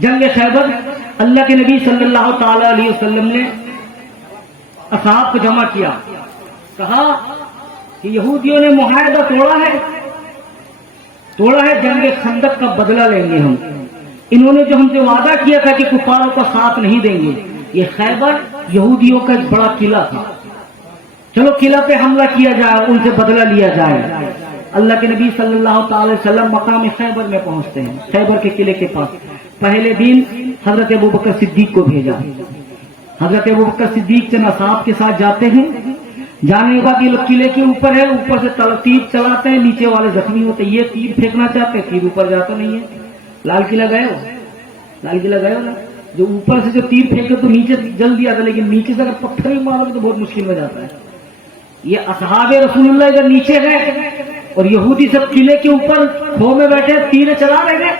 جنگ خیبر اللہ کے نبی صلی اللہ تعالی علیہ وسلم نے اصحاب کو جمع کیا، کہا کہ یہودیوں نے معاہدہ توڑا ہے، جنگ خندق کا بدلہ لیں گے ہم۔ انہوں نے جو ہم سے وعدہ کیا تھا کہ کفاروں کا ساتھ نہیں دیں گے، یہ خیبر یہودیوں کا ایک بڑا قلعہ تھا، چلو قلعہ پہ حملہ کیا جائے، ان سے بدلہ لیا جائے۔ اللہ کے نبی صلی اللہ تعالی وسلم مقام خیبر میں پہنچتے ہیں، خیبر کے قلعے کے پاس۔ پہلے دن حضرت ابوبکر صدیق کو بھیجا، حضرت ابوبکر صدیق چند اصحاب کے ساتھ جاتے ہیں۔ جانے کے بعد یہ لوگ قلعے کے اوپر ہے، اوپر سے تیر چلاتے ہیں، نیچے والے زخمی ہوتے ہیں، یہ تیر پھینکنا چاہتے ہیں، تیر اوپر جاتا نہیں ہے۔ لال قلعہ گئے ہو نا، جو اوپر سے جو تیر پھینکے تو نیچے جلدی آتا، لیکن نیچے سے اگر پتھر ہی مارو تو بہت مشکل ہو جاتا ہے۔ یہ اصحاب رسول اللہ ادھر نیچے ہے اور یہودی سب قلعے کے اوپر کھو میں بیٹھے تیر چلا رہے ہیں،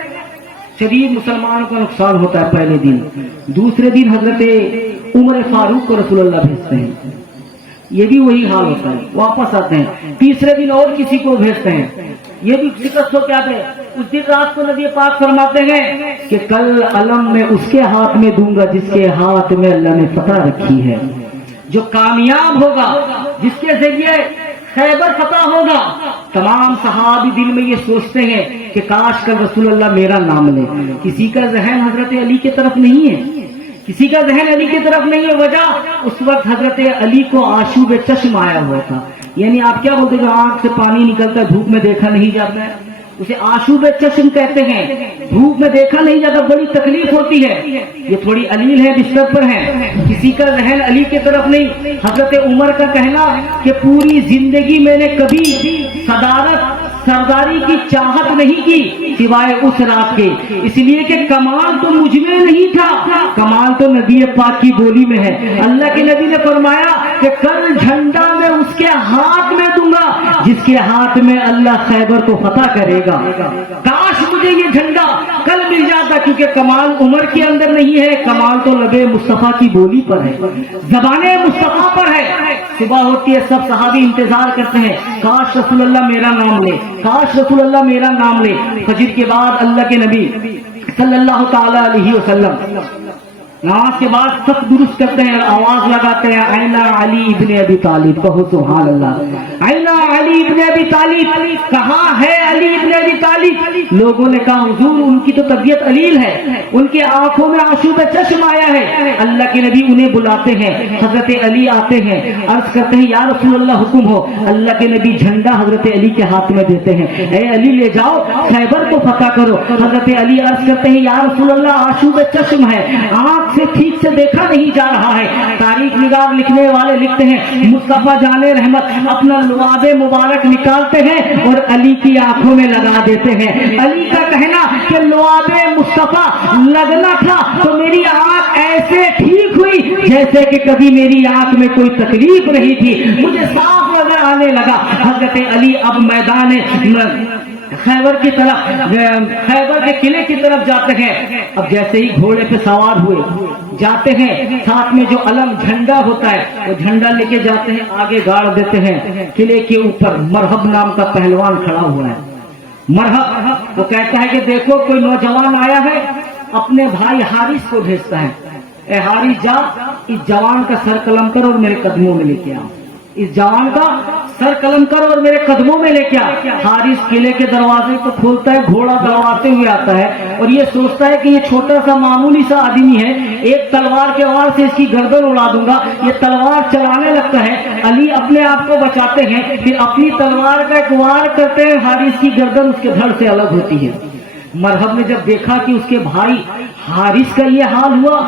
شدید مسلمانوں کا نقصان ہوتا ہے پہلے دن۔ دوسرے دن حضرت عمر فاروق کو رسول اللہ بھیجتے ہیں، یہ بھی وہی حال ہوتا ہے، واپس آتے ہیں۔ تیسرے دن اور کسی کو بھیجتے ہیں، یہ بھی شکست ہو کے آتے ہیں۔ اس دن رات کو نبی پاک فرماتے ہیں کہ کل علم میں اس کے ہاتھ میں دوں گا جس کے ہاتھ میں اللہ نے فتح رکھی ہے، جو کامیاب ہوگا، جس کے ذریعے خیبر فتح ہوگا۔ تمام صحابی دل میں یہ سوچتے ہیں کہ کاش کل رسول اللہ میرا نام لے۔ کسی کا ذہن حضرت علی کی طرف نہیں ہے، کسی کا ذہن علی کی طرف نہیں ہے۔ وجہ اس وقت حضرت علی کو آشوب چشم آیا ہوا تھا، یعنی آپ کیا بولتے جو آنکھ سے پانی نکلتا ہے، دھوپ میں دیکھا نہیں جاتا ہے، اسے آشوب چشم کہتے ہیں۔ دھوپ میں دیکھا نہیں جاتا، بڑی تکلیف ہوتی ہے۔ یہ تھوڑی علیل ہے، بستر پر ہے، کسی کا ذہن علی کی طرف نہیں۔ حضرت عمر کا کہنا کہ پوری زندگی میں نے کبھی سرداری کی چاہت نہیں کی سوائے اس رات کے، اس لیے کہ کمال تو مجھ میں نہیں تھا، کمال تو نبی پاک کی بولی میں ہے۔ اللہ کے نبی نے فرمایا کہ کل جھنڈا میں اس کے ہاتھ میں دوں گا جس کے ہاتھ میں اللہ خیبر کو فتح کرے گا۔ کاش مجھے یہ جھنڈا کل مل جاتا، کیونکہ کمال عمر کے اندر نہیں ہے، کمال تو لب مصطفیٰ کی بولی پر ہے، زبان مصطفیٰ پر ہے۔ صبح ہوتی ہے، سب صحابی انتظار کرتے ہیں، کاش رسول اللہ میرا نام لے، کاش رسول اللہ میرا نام لے۔ فجر کے بعد اللہ کے نبی صلی اللہ تعالی علیہ وسلم نماز کے بعد سب درست کرتے ہیں، آواز لگاتے ہیں، اینا علی ابن ابی طالب، کہو سبحان اللہ، اینا علی ابن ابی طالب، کہاں ہے علی ابن ابی طالب؟ لوگوں نے کہا حضور ان کی تو طبیعت علیل ہے، ان کی آنکھوں میں آشوب چشم آیا ہے۔ اللہ کے نبی انہیں بلاتے ہیں، حضرت علی آتے ہیں، عرض کرتے ہیں یا رسول اللہ حکم ہو۔ اللہ کے نبی جھنڈا حضرت علی کے ہاتھ میں دیتے ہیں، اے علی لے جاؤ، خیبر کو فتح کرو۔ حضرت علی عرض کرتے ہیں یا رسول اللہ آشوب چشم ہے، آنکھ سے ٹھیک سے دیکھا نہیں جا رہا ہے۔ تاریخ نگار لکھنے والے لکھتے ہیں مصطفیٰ جان رحمت اپنا لعاب مبارک نکالتے ہیں اور علی کی آنکھوں میں لگا دیتے ہیں۔ علی کا کہنا کہ لعاب مصطفیٰ لگنا تھا تو میری آنکھ ایسے ٹھیک ہوئی جیسے کہ کبھی میری آنکھ میں کوئی تکلیف نہیں تھی، مجھے صاف نظر آنے لگا۔ حضرت علی اب میدان خیبر کی طرف، خیبر کے قلعے کی طرف جاتے ہیں۔ اب جیسے ہی گھوڑے پہ سوار ہوئے جاتے ہیں، ساتھ میں جو علم جھنڈا ہوتا ہے وہ جھنڈا لے کے جاتے ہیں، آگے گاڑ دیتے ہیں۔ قلعے کے اوپر مرحب نام کا پہلوان کھڑا ہوا ہے، مرحب، وہ کہتا ہے کہ دیکھو کوئی نوجوان آیا ہے، اپنے بھائی حارث کو بھیجتا ہے، اے حارث جا اس جوان کا سر قلم کر اور میرے قدموں میں لے کے آؤ، اس جوان کا سر قلم کر اور میرے قدموں میں لے کے آ۔ حارث قلعے کے دروازے کو کھولتا ہے، گھوڑا دوڑاتے ہوئے آتا ہے اور یہ سوچتا ہے کہ یہ چھوٹا سا معمولی سا آدمی ہے، ایک تلوار کے وار سے اس کی گردن اڑا دوں گا۔ یہ تلوار چلانے لگتا ہے، علی اپنے آپ کو بچاتے ہیں، پھر اپنی تلوار کا ایک وار کرتے ہیں، حارث کی گردن اس کے دھڑ سے الگ ہوتی ہے۔ مرحب نے جب دیکھا کہ اس کے بھائی حارث کا یہ حال ہوا،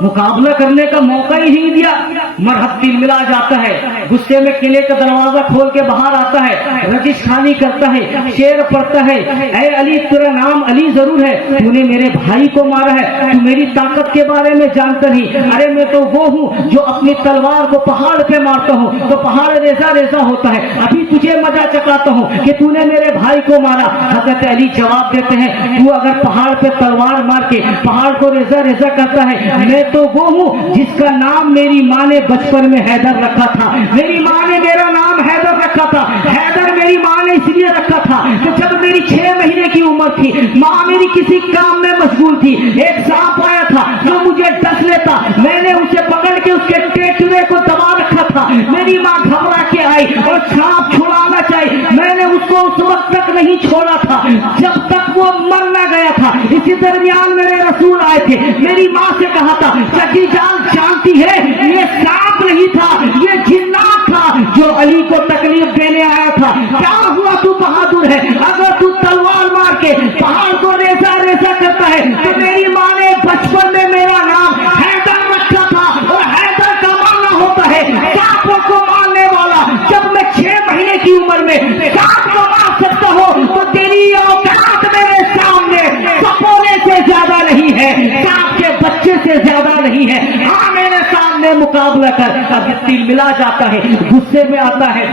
مقابلہ کرنے کا موقع ہی نہیں دیا، مرحب دل ملا جاتا ہے، غصے میں قلعے کا دروازہ کھول کے باہر آتا ہے، رجش خانی کرتا ہے، شعر پڑھتا ہے، اے علی تیرا نام علی ضرور ہے، تو نے میرے بھائی کو مارا ہے، تو میری طاقت کے بارے میں جانتا نہیں، ارے میں تو وہ ہوں جو اپنی تلوار کو پہاڑ پہ مارتا ہوں تو پہاڑ ریزہ ریزہ ہوتا ہے، ابھی تجھے مزہ چکاتا ہوں کہ تو نے میرے بھائی کو مارا۔ حضرت علی جواب دیتے ہیں تو اگر پہاڑ پہ تلوار مار کے پہاڑ کو ریزہ ریزہ کرتا ہے، میں تو وہ ہوں جس کا نام میری ماں نے بچپن میں حیدر رکھا تھا، میری ماں نے میرا نام حیدر رکھا تھا، حیدر میری ماں نے اس لیے رکھا تھا کہ جب میری 6 مہینے کی عمر تھی، ماں میری کسی کام میں مشغول تھی، ایک سانپ آیا تھا جو مجھے ڈس لیتا، میں نے اسے پکڑ کے اس کے ٹیٹوے کو دبا رکھا تھا، میری ماں گھبرا کے آئی اور سانپ چھڑانا چاہی، میں نے اس کو اس وقت تک نہیں چھوڑا تھا جب تک وہ مر نہ گیا تھا۔ اسی درمیان میرے رسول آئے تھے، میری ماں سے کہا تھا چچی جان جانتی ہے یہ سانپ نہیں تھا، یہ جنات تھا جو علی کو تکلیف دینے آیا تھا، کیا ہوا تو بہادر ہے، اگر تو تلوار مار کے پہاڑ کو ریزہ ریزہ کرتا ہے تو میری ماں نے بچپن میں میرا نام حیدر رکھا تھا، اور حیدر کا معنی ہوتا ہے سانپوں کو مارنے والا، جب میں 6 مہینے کی عمر میں سانپ کو مار سکتا ہوں تو تیری اوقات میرے سامنے سپونے سے زیادہ نہیں ہے، سانپ کے بچے سے زیادہ نہیں ہے، ہاں میرے سامنے مقابلہ کر۔ اب تیر ملا جاتا ہے، غصے میں آتا ہے،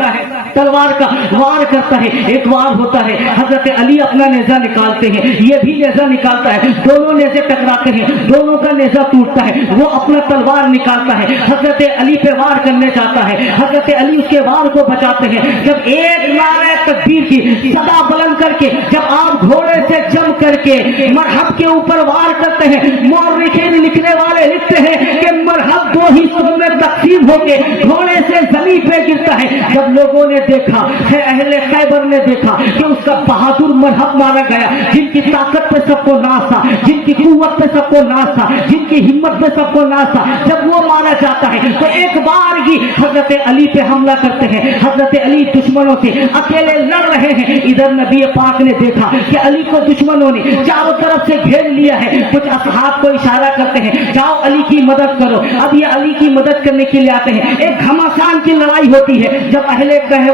تلوار کا وار کرتا ہے، ایک وار ہوتا ہے، حضرت علی اپنا نیزہ نکالتے ہیں، یہ بھی نیزہ نکالتا ہے، دونوں نیزے ٹکراتے ہیں، دونوں کا نیزہ ٹوٹتا ہے، وہ اپنا تلوار نکالتا ہے، حضرت علی پہ وار کرنے جاتا ہے، حضرت علی اس کے وار کو بچاتے ہیں، جب ایک نعرہ تکبیر کی صدا بلند کر کے جب آپ گھوڑے سے جم کر کے مرحب کے اوپر وار کرتے ہیں، مورخین لکھنے والے لکھتے ہیں کہ مرحب 2 حصوں میں تقسیم ہو کے گھوڑے سے زمین پہ گرتا ہے، جب لوگوں نے دیکھا، اہل خیبر نے دیکھا کہ اس کا بہادر مرحب مارا گیا، جن کی طاقت پہ سب کو ناز تھا، جن کی قوت پہ سب کو ناز تھا، جن کی ہمت پہ سب کو ناز تھا، جب وہ مارا جاتا ہے تو ایک بار ہی حضرت علی پہ حملہ کرتے ہیں، حضرت علی دشمنوں سے اکیلے لڑ رہے ہیں، ادھر نبی پاک نے دیکھا کہ علی کو دشمنوں نے چاروں طرف سے گھیر لیا ہے، کچھ اصحاب کو اشارہ کرتے ہیں جاؤ علی کی مدد کرو، اب یہ علی کی مدد کرنے کے لیے آتے ہیں، ایک گھمسان کی لڑائی ہوتی ہے، جب اہل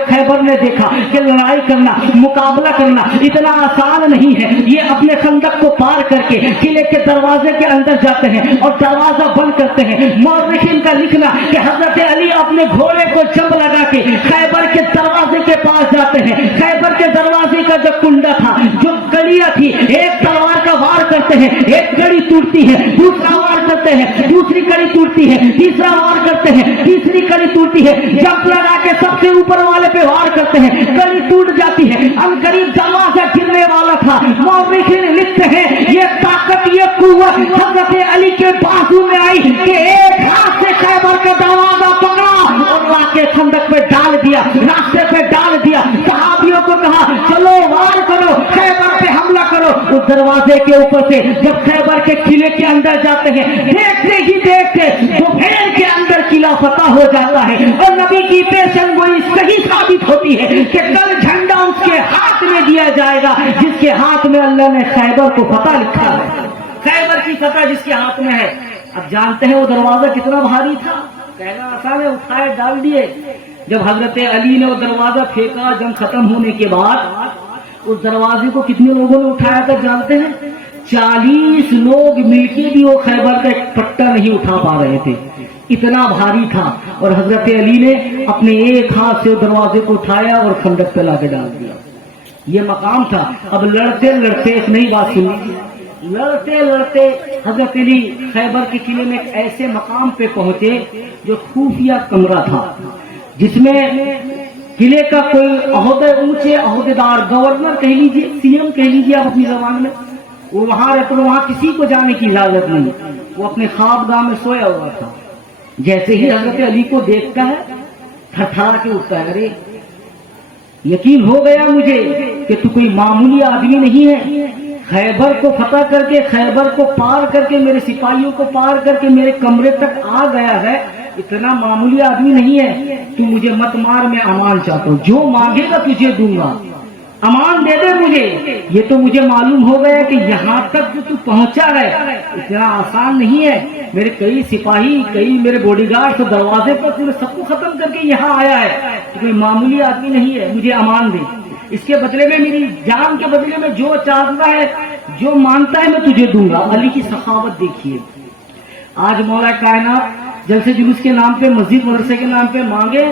خیبر نے دیکھا کہ لڑائی کرنا، مقابلہ کرنا اتنا آسان نہیں ہے، یہ اپنے خندق کو پار کر کے قلعے کے دروازے کے اندر جاتے ہیں اور دروازہ بند کرتے ہیں، مورخین کا لکھنا کہ حضرت علی اپنے گھوڑے کو جنب لگا کے خیبر کے دروازے کے پاس جاتے ہیں، خیبر کے دروازے کا جو کنڈا تھا، جو گڑیاں تھی، ایک تلوار کا وار کرتے ہیں، ایک گڑی ٹوٹتی ہے، دوسرا وار کرتے ہیں، دوسری کڑی ٹوٹتی ہے، تیسرا وار کرتے ہیں، تیسری کڑی ٹوٹتی ہے، جب لگا کے سب سے اوپر والے پہ وار کرتے ہیں، کڑی ٹوٹ جاتی ہے، ان قریب دروازہ گرنے والا تھا، مورخین لکھتے ہیں یہ طاقت، یہ قوت حضرت علی کے بازو میں آئی کہ ایک ہاتھ سے خیبر کا دروازہ پکڑا اور لا کے خندق پہ ڈال دیا، راستے پہ ڈال دیا، صحابیوں کو کہا چلو وار کرو، خیبر پہ حملہ کرو، اس دروازے کے اوپر سے جب خیبر کے قلعے کے اندر جاتے ہیں، دیکھتے ہی دیکھتے دوپہر کے اندر قلعہ فتح ہو جاتا ہے، اور نبی کی پیشن گوئی صحیح ثابت ہوتی ہے کہ کل جھنڈا اس کے ہاتھ میں دیا جائے گا جس کے ہاتھ میں اللہ نے خیبر کو فتح لکھا ہے، خیبر کی فتح جس کے ہاتھ میں ہے۔ اب جانتے ہیں وہ دروازہ کتنا بھاری تھا، کہنا آسان ہے، اٹھائے ڈال دیے، جب حضرت علی نے وہ دروازہ پھینکا، جنگ ختم ہونے کے بعد اس دروازے کو کتنے لوگوں نے اٹھایا تھا جانتے ہیں؟ 40 لوگ مل کے بھی وہ خیبر کا ایک پٹا نہیں اٹھا پا رہے تھے، اتنا بھاری تھا، اور حضرت علی نے اپنے ایک ہاتھ سے دروازے کو اٹھایا اور خندق پہ لا کے ڈال دیا، یہ مقام تھا۔ اب لڑتے لڑتے ایک نئی بات سنی، لڑتے لڑتے حضرت علی خیبر کے قلعے میں ایک ایسے مقام پہ پہنچے جو خفیہ کمرہ تھا، جس میں قلعے کا کوئی عہدے، اونچے عہدیدار، گورنر کہہ لیجیے، سی ایم کہہ لیجیے آپ اپنی زبان میں، وہ وہاں رہتے، وہاں کسی کو جانے کی اجازت نہیں، وہ اپنے خوابگاہ میں سویا ہوا تھا، جیسے ہی حضرت علی کو دیکھتا ہے تھرتھرا کے اٹھتا ہے، ارے یقین ہو گیا مجھے کہ تو کوئی معمولی آدمی نہیں ہے، خیبر کو فتح کر کے، خیبر کو پار کر کے، میرے سپاہیوں کو پار کر کے میرے کمرے تک آ گیا ہے، اتنا معمولی آدمی نہیں ہے، تو مجھے مت مار، میں امان چاہتا ہوں، جو مانگے گا تجھے دوں گا، امان دے دے مجھے، یہ تو مجھے معلوم ہو گیا کہ یہاں تک جو تو پہنچا ہے اتنا آسان نہیں ہے، میرے کئی سپاہی، کئی میرے باڈی گارڈ دروازے پر سب کو ختم کر کے یہاں آیا ہے، تو کوئی معمولی آدمی نہیں ہے، مجھے امان دے، اس کے بدلے میں، میری جان کے بدلے میں جو چاہتا ہے، جو مانتا ہے میں تجھے دوں گا۔ علی کی سخاوت دیکھیے، آج مولا کائنات جلسے جلوس کے نام پہ، مسجد مدرسے کے نام پہ مانگے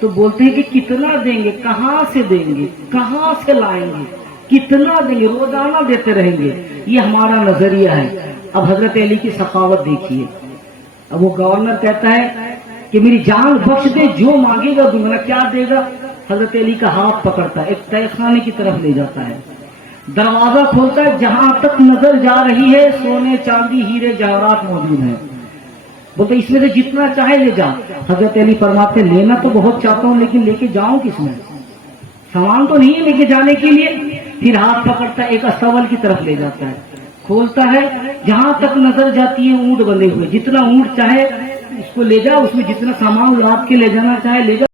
تو بولتے ہیں کہ کتنا دیں گے، کہاں سے دیں گے، کہاں سے لائیں گے، کتنا دیں گے، روزانہ دیتے رہیں گے، یہ ہمارا نظریہ ہے۔ اب حضرت علی کی سخاوت دیکھیے، اب وہ گورنر کہتا ہے کہ میری جان بخش دے، جو مانگے گا دوں گا، کیا دے گا؟ حضرت علی کا ہاتھ پکڑتا ہے، ایک تہہ خانے کی طرف لے جاتا ہے، دروازہ کھولتا ہے، جہاں تک نظر جا رہی ہے سونے چاندی ہیرے جواہرات موجود ہیں، بولتے اس میں سے جتنا چاہے لے جا۔ حضرت علی فرماتے لینا تو بہت چاہتا ہوں لیکن لے کے جاؤں کس میں، سامان تو نہیں ہے لے کے جانے کے لیے۔ پھر ہاتھ پکڑتا ہے ایک استول کی طرف لے جاتا ہے، کھولتا ہے، جہاں تک نظر جاتی ہے اونٹ بندھے ہوئے، جتنا اونٹ چاہے اس کو لے جا، اس میں جتنا سامان لاد کے لے جانا چاہے لے جا۔